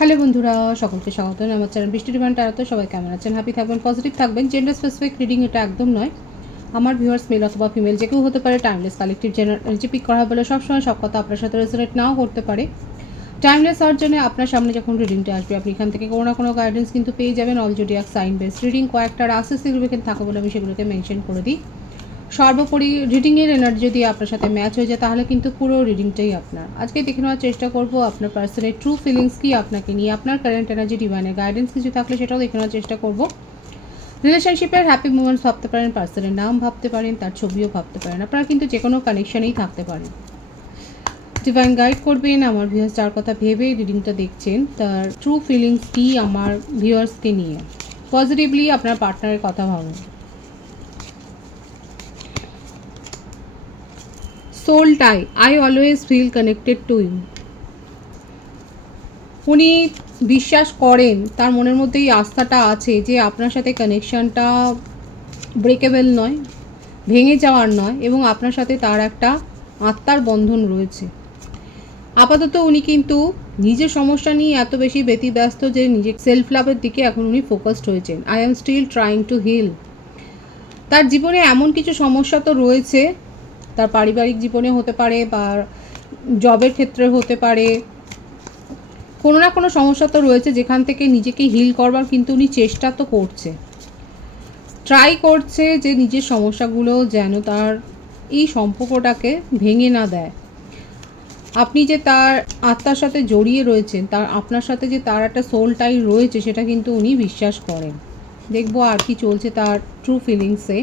Hello বন্ধুরা, সকলকে স্বাগত আমার চ্যানেল বৃষ্টি ডিভাইন ট্যারোতে। সবাই কেমন আছেন? হ্যাপি থাকবেন, পজিটিভ থাকবেন। জেন্ডার স্পেসিফিক রিডিং এটা একদম নয়। আমার ভিউয়ার্স মেল অথবা ফিমেল যে কেউ হতে পারে। টাইমলেস কালেকটিভ জেনারেল পিক করা বলে সবসময় সব কথা আপনার সাথে রেজোনেট নাও করতে পারে। টাইমলেস হওয়ার জন্য আপনার সামনে যখন রিডিংটা আসবে আপনি এখান থেকে কোনো না কোনো গাইডেন্স কিন্তু পেয়ে যাবেন। All zodiac sign based reading কয়েকটা রাশি সিগনিফিকেন্ট থাকে বলে আমি সেগুলোকে মেনশন করে দিই। সর্বোপরি রিডিংয়ের এনার্জি যদি আপনার সাথে ম্যাচ হয়ে যায় তাহলে কিন্তু পুরো রিডিংটাই আপনার। আজকে দেখে নেওয়ার চেষ্টা করব আপনার পার্সনের ট্রু ফিলিংস কি আপনাকে নিয়ে, আপনার কারেন্ট এনার্জি, ডিভাইনের গাইডেন্স কিছু থাকলে সেটাও দেখে নেওয়ার চেষ্টা করব। রিলেশনশিপের হ্যাপি মোমেন্টস ভাবতে পারেন, পার্সনের নাম ভাবতে পারেন, তার ছবিও ভাবতে পারেন। আপনারা কিন্তু যে কোনো কানেকশনেই থাকতে পারেন। ডিভাইন গাইড করবেন আমার ভিউয়ার্স যার কথা ভেবে রিডিংটা দেখছেন, তার ট্রু ফিলিংস কি আমার ভিউয়ার্সকে নিয়ে। পজিটিভলি আপনার পার্টনারের কথা ভাবুন। Soul tie, I always feel connected to you. উনি বিশ্বাস করেন, তার মনের মধ্যে এই আস্থাটা আছে যে আপনার সাথে কানেকশানটা ব্রেকেবল নয়, ভেঙে যাওয়ার নয়, এবং আপনার সাথে তার একটা আত্মার বন্ধন রয়েছে। আপাতত উনি কিন্তু নিজের সমস্যা নিয়ে এত বেশি ব্যতিব্যস্ত যে নিজের সেলফ লাভের দিকে এখন উনি ফোকাসড হয়েছেন। I am still trying to heal. তার জীবনে এমন কিছু সমস্যা তো রয়েছে, তার পারিবারিক জীবনে হতে পারে বা জবের ক্ষেত্রে হতে পারে, কোনো না কোনো সমস্যা তো রয়েছে যেখান থেকে নিজেকে হিল করবার কিন্তু উনি চেষ্টা তো করছে, ট্রাই করছে যে নিজের সমস্যাগুলো যেন তার এই সম্পর্কটাকে ভেঙে না দেয়। আপনি যে তার আত্মার সাথে জড়িয়ে রয়েছেন, তার আপনার সাথে যে তার একটা সোলটাই রয়েছে সেটা কিন্তু উনি বিশ্বাস করেন। দেখবো আর কি চলছে তার ট্রু ফিলিংসে।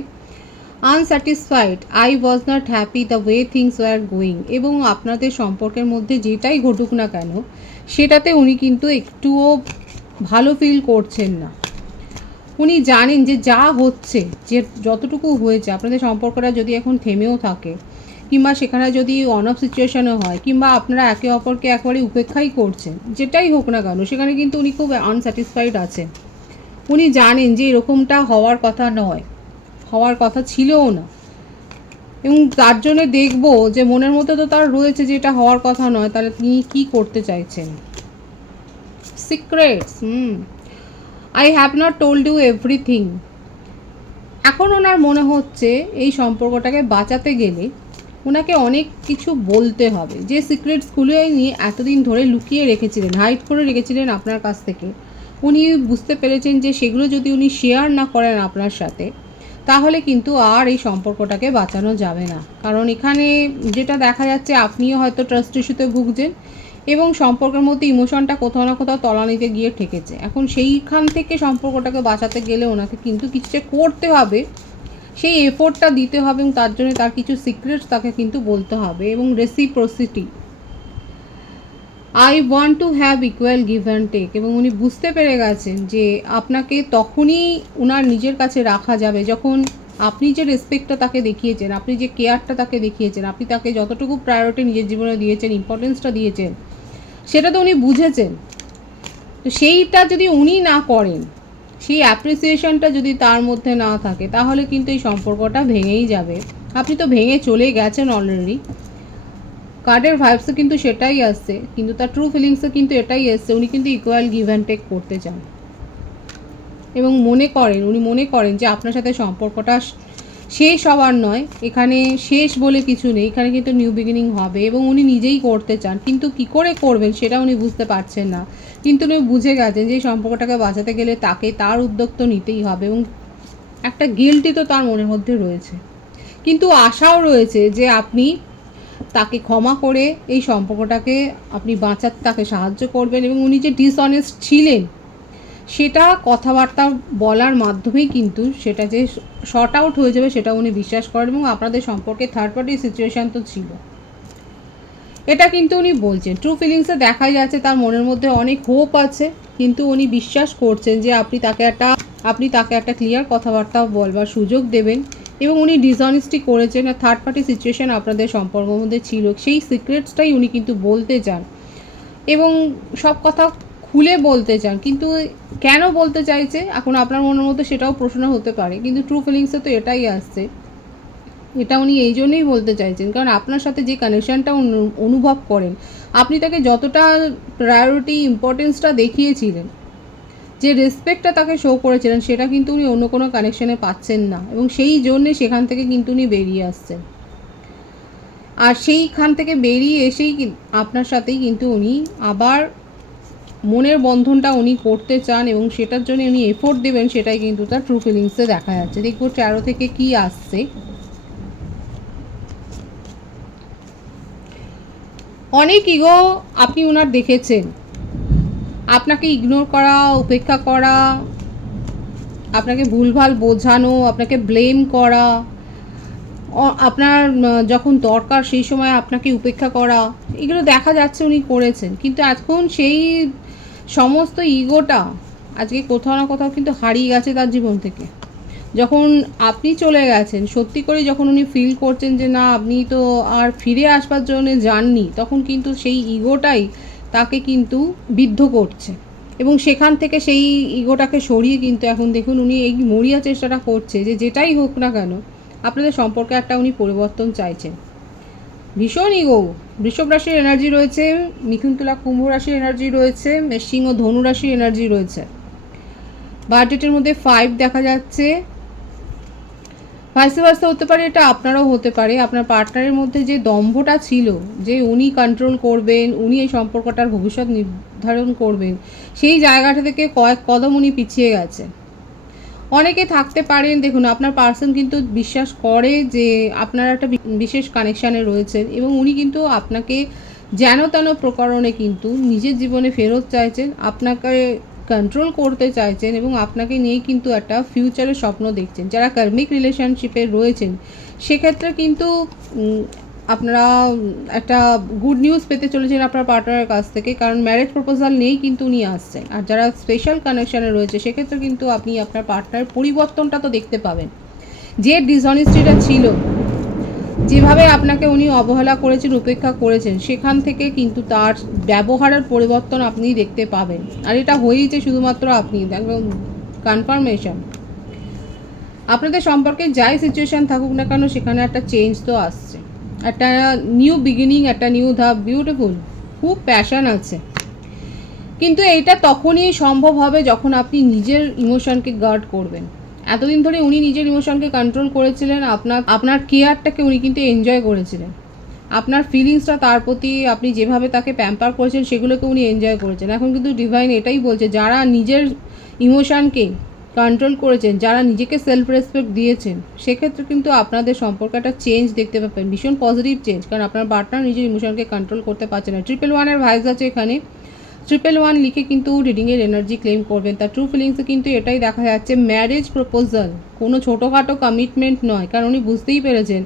Unsatisfied, I was not happy the way things were going. এবং আপনাদের সম্পর্কের মধ্যে যেটাই ঘটুক না কেন সেটাতে উনি কিন্তু একটুও ভালো ফিল করছেন না। উনি জানেন যে যা হচ্ছে, যে যতটুকু হয়েছে, আপনাদের সম্পর্কটা যদি এখন থেমেও থাকে কিংবা সেখানে যদি অন অফ সিচুয়েশনও হয় কিংবা আপনারা একে অপরকে একবারে উপেক্ষাই করছেন, যেটাই হোক না কেন সেখানে কিন্তু উনি খুব আনস্যাটিসফাইড আছেন। উনি জানেন যে এরকমটা হওয়ার কথা নয়, হওয়ার কথা ছিলও না, এবং তার জন্য দেখব যে মনের মধ্যে তো তার রয়েছে যে এটা হওয়ার কথা নয়, তাহলে তিনি কী করতে চাইছেন। Secrets, I have not told you everything. এখন ওনার মনে হচ্ছে এই সম্পর্কটাকে বাঁচাতে গেলে ওনাকে অনেক কিছু বলতে হবে। যে সিক্রেটসগুলো নিয়ে এতদিন ধরে লুকিয়ে রেখেছিলেন, হাইড করে রেখেছিলেন আপনার কাছ থেকে, উনি বুঝতে পেরেছেন যে সেগুলো যদি উনি শেয়ার না করেন আপনার সাথে তাহলে কিন্তু আর এই সম্পর্কটাকে বাঁচানো যাবে না। কারণ এখানে যেটা দেখা যাচ্ছে, আপনিও হয়তো ট্রাস্ট ইস্যুতে ভুগছেন এবং সম্পর্কের মধ্যে ইমোশনটা কোথাও না কোথাও তলানিতে গিয়ে ঠেকেছে। এখন সেইখান থেকে সম্পর্কটাকে বাঁচাতে গেলে ওনাকে কিন্তু কিছুটা করতে হবে, সেই এফোর্টটা দিতে হবে, এবং তার জন্য তার কিছু সিক্রেটস তাকে কিন্তু বলতে হবে। এবং reciprocity, I want to have equal give and take. এবং উনি বুঝতে পেরে গেছেন যে আপনাকে তখনই ওনার নিজের কাছে রাখা যাবে যখন আপনি যে রেসপেক্টটা তাকে দেখিয়েছেন, আপনি যে কেয়ারটা তাকে দেখিয়েছেন, আপনি তাকে যতটুকু প্রায়োরিটি নিজের জীবনে দিয়েছেন, ইম্পর্টেন্সটা দিয়েছেন, সেটা তো উনি বুঝেছেন। তো সেইটা যদি উনি না করেন, সেই অ্যাপ্রিসিয়েশনটা যদি তার মধ্যে না থাকে তাহলে কিন্তু এই সম্পর্কটা ভেঙেই যাবে। আপনি তো ভেঙে চলে গেছেন অলরেডি। কার্ডের ভাইবসও কিন্তু সেটাই আসছে, কিন্তু তার ট্রু ফিলিংসও কিন্তু এটাই এসছে। উনি কিন্তু ইকুয়াল গিভ অ্যান্ড টেক করতে চান এবং উনি মনে করেন যে আপনার সাথে সম্পর্কটা শেষ হওয়ার নয়, এখানে শেষ বলে কিছু নেই, এখানে কিন্তু নিউ বিগিনিং হবে এবং উনি নিজেই করতে চান। কিন্তু কি করে করবেন সেটা উনি বুঝতে পারছেন না। কিন্তু উনি বুঝে গেছেন যে এই সম্পর্কটাকে বাঁচাতে গেলে তার উদ্যোগ তো নিতেই হবে, এবং একটা গিল্টি তো তার মনের মধ্যে রয়েছে, কিন্তু আশাও রয়েছে যে আপনি তাকে ক্ষমা করে এই সম্পর্কটাকে আপনি বাঁচাতে তাকে সাহায্য করবেন। এবং উনি যে ডিসঅনেস্ট ছিলেন সেটা কথাবার্তা বলার মাধ্যমেই কিন্তু সেটা যে শর্ট আউট হয়ে যাবে সেটা উনি বিশ্বাস করেন। এবং আপনাদের সম্পর্কে থার্ড পার্টি সিচুয়েশান তো ছিল, এটা কিন্তু উনি বলছেন। ট্রু ফিলিংসে দেখা যাচ্ছে তার মনের মধ্যে অনেক হোপ আছে, কিন্তু উনি বিশ্বাস করছেন যে আপনি তাকে একটা ক্লিয়ার কথাবার্তা বলবার সুযোগ দেবেন। এবং উনি ডিসঅনেস্টি করেছেন, আর থার্ড পার্টি সিচুয়েশান আপনাদের সম্পর্কের মধ্যে ছিল, সেই সিক্রেটসটাই উনি কিন্তু বলতে চান এবং সব কথা খুলে বলতে চান। কিন্তু কেন বলতে চাইছে এখন আপনার মনের মধ্যে সেটাও প্রশ্ন হতে পারে, কিন্তু ট্রু ফিলিংসে তো এটাই আসছে। এটা উনি এই জন্যই বলতে চাইছেন, কারণ আপনার সাথে যে কানেকশানটা অনুভব করেন, আপনি তাকে যতটা প্রায়োরিটি ইম্পর্টেন্সটা দেখিয়েছিলেন, যে রেসপেক্টটা তাকে শো করেছিলেন, সেটা কিন্তু উনি অন্য কোনো কানেকশানে পাচ্ছেন না, এবং সেই জন্যে সেখান থেকে কিন্তু উনি বেরিয়ে আসছেন। আর সেইখান থেকে বেরিয়ে এসেই আপনার সাথেই কিন্তু উনি আবার মনের বন্ধনটা উনি করতে চান, এবং সেটার জন্য উনি এফোর্ট দেবেন, সেটাই কিন্তু তার ট্রু ফিলিংসে দেখা যাচ্ছে। দেখবো 13 থেকে কি আসছে। অনেক ইগো আপনি ওনার দেখেছেন, আপনাকে ইগনোর করা, উপেক্ষা করা, আপনাকে ভুলভাল বোঝানো, আপনাকে ব্লেম করা, আপনার যখন দরকার সেই সময় আপনাকে উপেক্ষা করা, এগুলো দেখা যাচ্ছে উনি করেছেন। কিন্তু এখন সেই সমস্ত ইগোটা আজকে কোথাও না কোথাও কিন্তু হারিয়ে গেছে তার জীবন থেকে। যখন আপনি চলে গেছেন, সত্যি করে যখন উনি ফিল করছেন যে না, আপনি তো আর ফিরে আসবার জন্য যাননি, তখন কিন্তু সেই ইগোটাই তাকে কিন্তু বিদ্ধ করছে, এবং সেখান থেকে সেই ইগোটাকে সরিয়ে কিন্তু এখন দেখুন উনি এই মরিয়া চেষ্টাটা করছে যে যেটাই হোক না কেন আপনাদের সম্পর্কে একটা উনি পরিবর্তন চাইছেন। ভীষণ ইগো। বৃষভ রাশির এনার্জি রয়েছে, মিথুন তুলা কুম্ভ রাশির এনার্জি রয়েছে, মেষিং ও ধনু রাশির এনার্জি রয়েছে। বাজেটের মধ্যে 5 দেখা যাচ্ছে। ভাইস ভার্সা হতে পারে, এটা আপনারাও হতে পারে। আপনার পার্টনারের মধ্যে যে দম্ভটা ছিল, যে উনি কন্ট্রোল করবেন, উনি এই সম্পর্কটার ভবিষ্যৎ নির্ধারণ করবেন, সেই জায়গাটা থেকে কয়েক কদম উনি পিছিয়ে গেছে। অনেকে থাকতে পারেন, দেখুন আপনার পার্সন কিন্তু বিশ্বাস করে যে আপনারা একটা বিশেষ কানেকশানে রয়েছেন, এবং উনি কিন্তু আপনাকে যেন তেন প্রকরণে কিন্তু নিজের জীবনে ফেরত চাইছেন, আপনাকে কন্ট্রোল করতে চাইছেন, এবং আপনাকে নিয়ে কিন্তু একটা ফিউচারের স্বপ্ন দেখছেন। যারা কার্মিক রিলেশনশিপে রয়েছেন সেক্ষেত্রে কিন্তু আপনারা একটা গুড নিউজ পেতে চলেছেন আপনার পার্টনারের কাছ থেকে, কারণ ম্যারেজ প্রপোজাল নিয়েই কিন্তু উনি আসছেন। আর যারা স্পেশাল কানেকশানে রয়েছে সেক্ষেত্রে কিন্তু আপনি আপনার পার্টনারের পরিবর্তনটা তো দেখতে পাবেন। যে ডিসঅনেস্টিটা ছিল, যেভাবে আপনাকে উনি অবহেলা করেছেন, উপেক্ষা করেছেন, সেখান থেকে কিন্তু তার ব্যবহারের পরিবর্তন আপনি দেখতে পাবেন। আর এটা হয়েইছে শুধুমাত্র আপনি, একদম কনফার্মেশন। আপনাদের সম্পর্কে যাই সিচুয়েশান থাকুক না কেন, সেখানে একটা চেঞ্জ তো আসছে, একটা নিউ বিগিনিং, একটা নিউ ধাপ। বিউটিফুল, খুব প্যাশন আছে। কিন্তু এইটা তখনই সম্ভব হবে যখন আপনি নিজের ইমোশনকে গার্ড করবেন। এতদিন ধরে উনি নিজের ইমোশনকে কন্ট্রোল করেছিলেন, আপনার কেয়ারটাকে উনি কিন্তু এনজয় করেছিলেন, আপনার ফিলিংসটা তার প্রতি আপনি যেভাবে তাকে প্যাম্পার করেছেন সেগুলোকে উনি এনজয় করেছেন। এখন কিন্তু ডিভাইন এটাই বলছে, যারা নিজের ইমোশনকে কন্ট্রোল করেছেন, যারা নিজেকে সেলফ রেসপেক্ট দিয়েছেন, সেক্ষেত্রে কিন্তু আপনাদের সম্পর্কে একটা চেঞ্জ দেখতে পাবেন, ভীষণ পজিটিভ চেঞ্জ, কারণ আপনার পার্টনার নিজের ইমোশনকে কন্ট্রোল করতে পারছে না। 111-এর ভাইস আছে এখানে, 111 লিখে কিন্তু রিডিংয়ের এনার্জি ক্লেম করবেন। তার ট্রু ফিলিংসে কিন্তু এটাই দেখা যাচ্ছে, ম্যারেজ প্রপোজাল, কোনো ছোটোখাটো কমিটমেন্ট নয়, কারণ উনি বুঝতেই পেরেছেন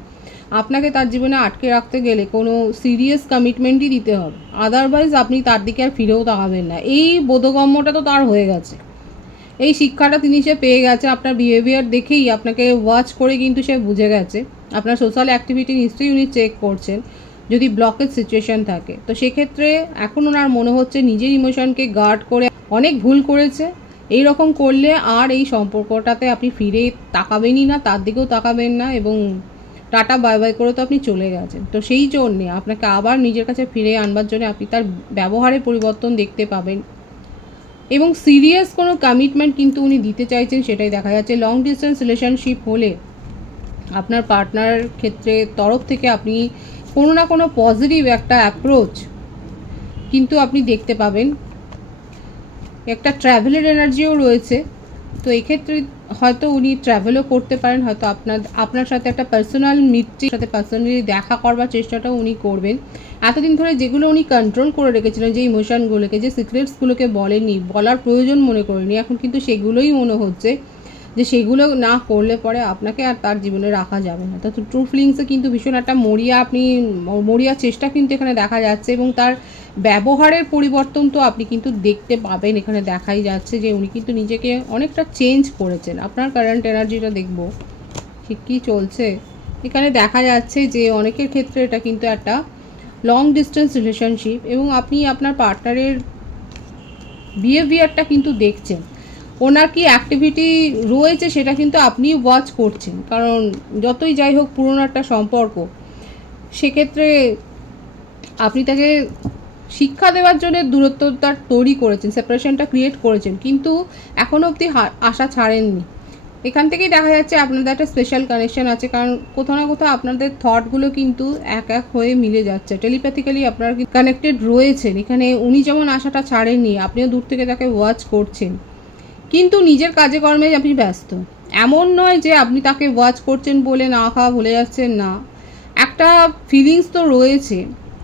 আপনাকে তার জীবনে আটকে রাখতে গেলে কোনো সিরিয়াস কমিটমেন্টই দিতে হবে, আদারওয়াইজ আপনি তার দিকে আর ফিরেও তাকাবেন না। এই বোধগম্যটা তো তার হয়ে গেছে, এই শিক্ষাটা সে পেয়ে গেছে। আপনার বিহেভিয়ার দেখেই, আপনাকে ওয়াচ করে কিন্তু সে বুঝে গেছে। আপনার সোশ্যাল অ্যাক্টিভিটি নিশ্চয়ই উনি চেক করছেন, যদি ব্লকেজ সিচুয়েশান থাকে। তো সেক্ষেত্রে এখন ওনার মনে হচ্ছে নিজের ইমোশনকে গার্ড করে অনেক ভুল করেছে। এই রকম করলে আর এই সম্পর্কটাতে আপনি ফিরে তাকাবেনই না, তার দিকেও তাকাবেন না, এবং টাটা বাই বাই করে তো আপনি চলে গেছেন। তো সেই জন্যে আপনাকে আবার নিজের কাছে ফিরে আনবার জন্য আপনি তার ব্যবহারে পরিবর্তন দেখতে পাবেন, এবং সিরিয়াস কোনো কমিটমেন্ট কিন্তু উনি দিতে চাইছেন, সেটাই দেখা যাচ্ছে। লং ডিস্টেন্স রিলেশনশিপ হলে আপনার পার্টনার ক্ষেত্রে তরফ থেকে আপনি কোনো না কোনো পজিটিভ একটা অ্যাপ্রোচ কিন্তু আপনি দেখতে পাবেন। একটা ট্র্যাভেলের এনার্জিও রয়েছে, তো এক্ষেত্রে হয়তো উনি ট্র্যাভেলও করতে পারেন, হয়তো আপনার সাথে একটা পার্সোনাল মিটিংয়ের সাথে পার্সোনালি দেখা করবার চেষ্টাটাও উনি করবেন। এতদিন ধরে যেগুলো উনি কন্ট্রোল করে রেখেছিলেন, যে ইমোশনগুলোকে, যে সিক্রেটসগুলোকে বলেননি, বলার প্রয়োজন মনে করেনি, এখন কিন্তু সেগুলোই মনে হচ্ছে যে সেগুলো না করলে পরে আপনাকে আর তার জীবনে রাখা যাবে না। তো ট্রু ফিলিংসে কিন্তু ভীষণ একটা মরিয়া চেষ্টা কিন্তু এখানে দেখা যাচ্ছে, এবং তার ব্যবহারের পরিবর্তন তো আপনি কিন্তু দেখতে পাবেন। এখানে দেখাই যাচ্ছে যে উনি কিন্তু নিজেকে অনেকটা চেঞ্জ করেছেন। আপনার কারেন্ট এনার্জিটা দেখবো ঠিক কী চলছে। এখানে দেখা যাচ্ছে যে অনেকের ক্ষেত্রে এটা কিন্তু একটা লং ডিস্টেন্স রিলেশনশিপ, এবং আপনি আপনার পার্টনারের বিহেভিয়ারটা কিন্তু দেখছেন। ওনার কি অ্যাক্টিভিটি রয়েছে সেটা কিন্তু আপনি ওয়াচ করছেন, কারণ যতই যাই হোক পুরনো একটা সম্পর্ক, সেক্ষেত্রে আপনি তাকে শিক্ষা দেওয়ার জন্য দূরত্বটা তৈরি করেছেন, সেপারেশনটা ক্রিয়েট করেছেন, কিন্তু এখনও অবধি আশা ছাড়েননি। এখান থেকেই দেখা যাচ্ছে আপনাদের একটা স্পেশাল কানেকশন আছে, কারণ কোথাও না কোথাও আপনাদের থটগুলো কিন্তু এক এক হয়ে মিলে যাচ্ছে, টেলিপ্যাথিক্যালি আপনারা কানেক্টেড রয়েছেন। এখানে উনি যেমন আশাটা ছাড়েননি, আপনিও দূর থেকে তাকে ওয়াচ করছেন, কিন্তু নিজের কাজে কর্মে আপনি ব্যস্ত। এমন নয় যে আপনি তাকে ওয়াচ করছেন বলে না খাওয়া ভুলে যাচ্ছেন, না, একটা ফিলিংস তো রয়েছে,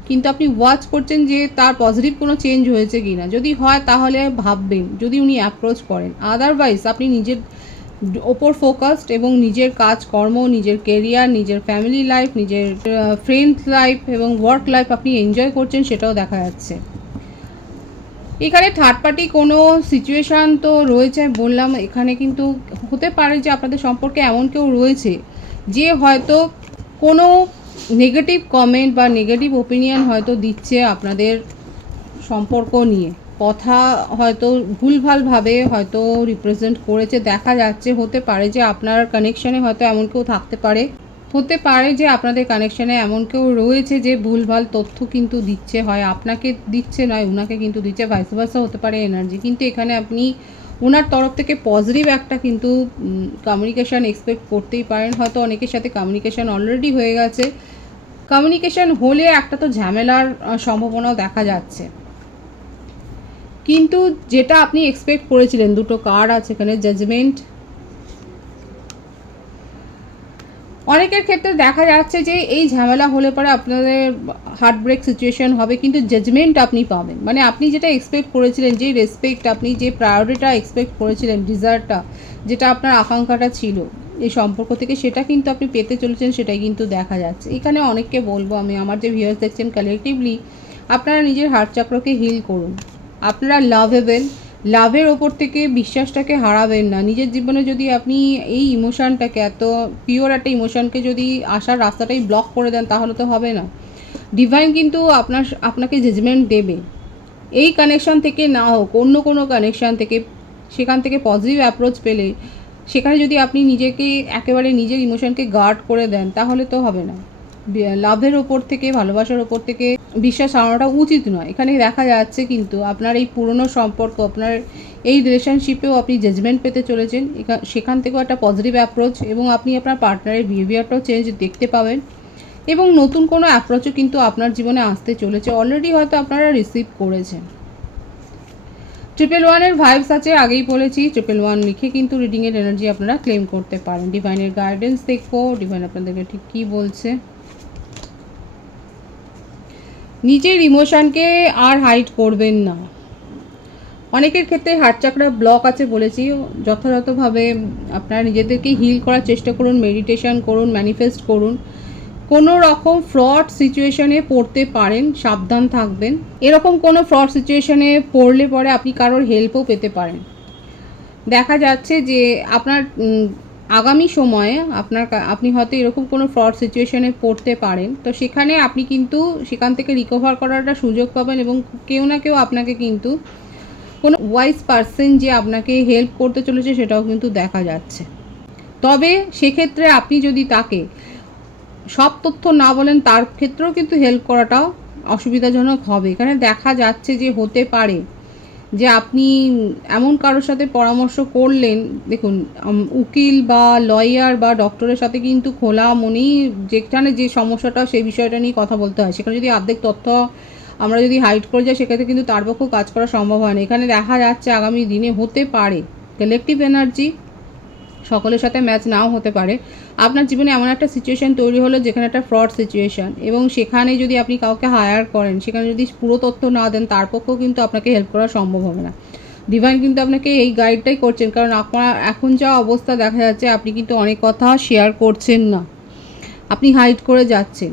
কিন্তু আপনি ওয়াচ করছেন যে তার পজিটিভ কোনো চেঞ্জ হয়েছে কি না। যদি হয় তাহলে ভাববেন, যদি উনি অ্যাপ্রোচ করেন। আদারওয়াইজ আপনি নিজের ওপর ফোকাসড এবং নিজের কাজকর্ম, নিজের কেরিয়ার, নিজের ফ্যামিলি লাইফ, নিজের ফ্রেন্ড লাইফ এবং ওয়ার্ক লাইফ আপনি এনজয় করছেন, সেটাও দেখা যাচ্ছে। এখানে থার্ড পার্টি কোনো সিচুয়েশান তো রয়েছে বললাম। এখানে কিন্তু হতে পারে যে আপনাদের সম্পর্কে এমন কেউ রয়েছে যে হয়তো কোনো নেগেটিভ কমেন্ট বা নেগেটিভ ওপিনিয়ন হয়তো দিচ্ছে আপনাদের সম্পর্ক নিয়ে, কথা হয়তো ভুলভালভাবে হয়তো রিপ্রেজেন্ট করেছে, দেখা যাচ্ছে। হতে পারে যে আপনার কানেকশানে হয়তো এমন কেউ থাকতে পারে, হতে পারে যে আপনাদের কানেকশানে এমন কেউ রয়েছে যে ভুলভাল তথ্য কিন্তু দিচ্ছে, হয় আপনাকে দিচ্ছে নয় ওনাকে কিন্তু দিচ্ছে, ভাইস ভার্সা হতে পারে এনার্জি। কিন্তু এখানে আপনি ওনার তরফ থেকে পজিটিভ একটা কিন্তু কমিউনিকেশান এক্সপেক্ট করতেই পারেন। হয়তো অনেকের সাথে কমিউনিকেশান অলরেডি হয়ে গেছে, কমিউনিকেশান হলে একটা তো ঝামেলার সম্ভাবনাও দেখা যাচ্ছে। কিন্তু যেটা আপনি এক্সপেক্ট করেছিলেন, দুটো কার্ড আছে এখানে, জাজমেন্ট। অনেকের ক্ষেত্রে দেখা যাচ্ছে যে এই ঝামেলা হলে পরে আপনাদের হার্ট ব্রেক সিচুয়েশন হবে, কিন্তু জাজমেন্ট আপনি পাবেন। মানে আপনি যেটা এক্সপেক্ট করেছিলেন, যে রেসপেক্ট, আপনি যে প্রায়োরিটিটা এক্সপেক্ট করেছিলেন, ডিজায়ারটা, যেটা আপনার আকাঙ্ক্ষাটা ছিল এই সম্পর্ক থেকে, সেটা কিন্তু আপনি পেতে চলেছেন, সেটাই কিন্তু দেখা যাচ্ছে। এখানে অনেককে বলবো আমি, আমার যে ভিউয়ার্স দেখছেন, কালেকটিভলি আপনারা নিজের হার্ট চক্রকে হিল করুন। আপনারা লাভেবেল, লাভের ওপর থেকে বিশ্বাসটাকে হারাবেন না। নিজের জীবনে যদি আপনি এই ইমোশানটাকে, এত পিওর একটা ইমোশানকে যদি আসার রাস্তাটাই ব্লক করে দেন, তাহলে তো হবে না। ডিভাইন কিন্তু আপনাকে জাজমেন্ট দেবে। এই কানেকশান থেকে না হোক, অন্য কোনো কানেকশান থেকে, সেখান থেকে পজিটিভ অ্যাপ্রোচ পেলে, সেখানে যদি আপনি নিজেকে একেবারে নিজের ইমোশনকে গার্ড করে দেন, তাহলে তো হবে না। লাভের ওপর থেকে, ভালোবাসার ওপর থেকে বিশ্বাস হারানোটা উচিত নয়। এখানে দেখা যাচ্ছে কিন্তু আপনার এই পুরনো সম্পর্ক, আপনার এই রিলেশনশিপেও আপনি জাজমেন্ট পেতে চলেছেন, সেখান থেকেও একটা পজিটিভ অ্যাপ্রোচ, এবং আপনি আপনার পার্টনারের বিহেভিয়ারটাও চেঞ্জ দেখতে পাবেন, এবং নতুন কোনো অ্যাপ্রোচও কিন্তু আপনার জীবনে আসতে চলেছে। অলরেডি হয়তো আপনারা রিসিভ করেছেন। 111-এর ভাইবস আছে, আগেই বলেছি। 111 লিখে কিন্তু রিডিংয়ের এনার্জি আপনারা ক্লেম করতে পারেন। ডিভাইনের গাইডেন্স দেখবো, ডিভাইন আপনাদেরকে ঠিক কী বলছে। নিজের ইমোশনকে আর হাইড করবেন না। অনেকের ক্ষেত্রে হার্ট চাকরা ব্লক আছে বলেছি, যথাযথভাবে আপনারা নিজেদেরকে হিল করার চেষ্টা করুন, মেডিটেশন করুন, ম্যানিফেস্ট করুন। কোনো রকম ফ্রড সিচুয়েশনে পড়তে পারেন, সাবধান থাকবেন। এরকম কোনো ফ্রড সিচুয়েশনে পড়লে পরে আপনি কারোর হেল্পও পেতে পারেন। দেখা যাচ্ছে যে আপনার আগামী সময়ে আপনি হয়তো এরকম কোনো ফ্রড সিচুয়েশনে পড়তে পারেন, তো সেখানে আপনি কিন্তু সেখান থেকে রিকভার করার একটা সুযোগ পাবেন, এবং কেউ না কেউ আপনাকে কিন্তু, কোনো ওয়াইজ পারসন যে আপনাকে হেল্প করতে চলেছে, সেটাও কিন্তু দেখা যাচ্ছে। তবে সেক্ষেত্রে আপনি যদি তাকে সব তথ্য না বলেন, তার ক্ষেত্রেও কিন্তু হেল্প করাটাও অসুবিধাজনক হবে। এখানে দেখা যাচ্ছে যে হতে পারে যে আপনি এমন কারোর সাথে পরামর্শ করলেন, দেখুন উকিল বা লয়ার বা ডক্টরের সাথে কিন্তু খোলা মনেই যেখানে যে সমস্যাটা, সেই বিষয়টা নিয়ে কথা বলতে হয়। সেখানে যদি অর্ধেক তথ্য আমরা যদি হাইড করে যাই, সেক্ষেত্রে কিন্তু তার পক্ষেও কাজ করা সম্ভব হয় না। এখানে দেখা যাচ্ছে আগামী দিনে হতে পারে কালেকটিভ এনার্জি সকলের সাথে ম্যাচ নাও হতে পারে, আপনার জীবনে এমন একটা সিচুয়েশান তৈরি হলো যেখানে একটা ফ্রড সিচুয়েশান, এবং সেখানে যদি আপনি কাউকে হায়ার করেন, সেখানে যদি পুরো তথ্য না দেন, তার পক্ষেও কিন্তু আপনাকে হেল্প করা সম্ভব হবে না। ডিভাইন কিন্তু আপনাকে এই গাইডটাই করছেন, কারণ আপনার এখন যা অবস্থা দেখা যাচ্ছে, আপনি কিন্তু অনেক কথা শেয়ার করছেন না, আপনি হাইড করে যাচ্ছেন।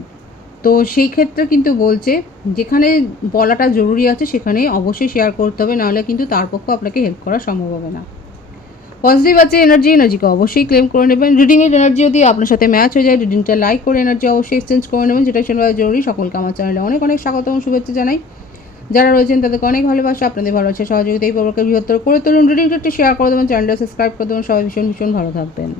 তো সেই ক্ষেত্রে কিন্তু বলছে, যেখানে বলাটা জরুরি আছে সেখানে অবশ্যই শেয়ার করতে হবে, নাহলে কিন্তু তার পক্ষে আপনাকে হেল্প করা সম্ভব হবে না। পজিটিভ আছে এনার্জিকে অবশ্যই ক্লেম করে নেবেন। রিডিংয়ের এনার্জি যদি আপনার সাথে ম্যাচ হয়ে যায়, রিডিংটা লাইক করে এনার্জি অবশ্যই এক্সচেঞ্জ করে নেবেন, যেটা শোনা জরুরি। সকলকে আমার চ্যানেলে অনেক অনেক স্বাগত এবং শুভেচ্ছা জানাই। যারা রয়েছেন তাদেরকে অনেক ভালোবাসা, আপনাদের ভালোবাসা সহযোগিতা এই পর্বকে বৃহত্তর করে তুলুন। রিডিংটা একটু শেয়ার করে দেবেন, চ্যানেলটা সাবস্ক্রাইব করে দেবেন। সবাই ভীষণ ভীষণ ভালো থাকবেন।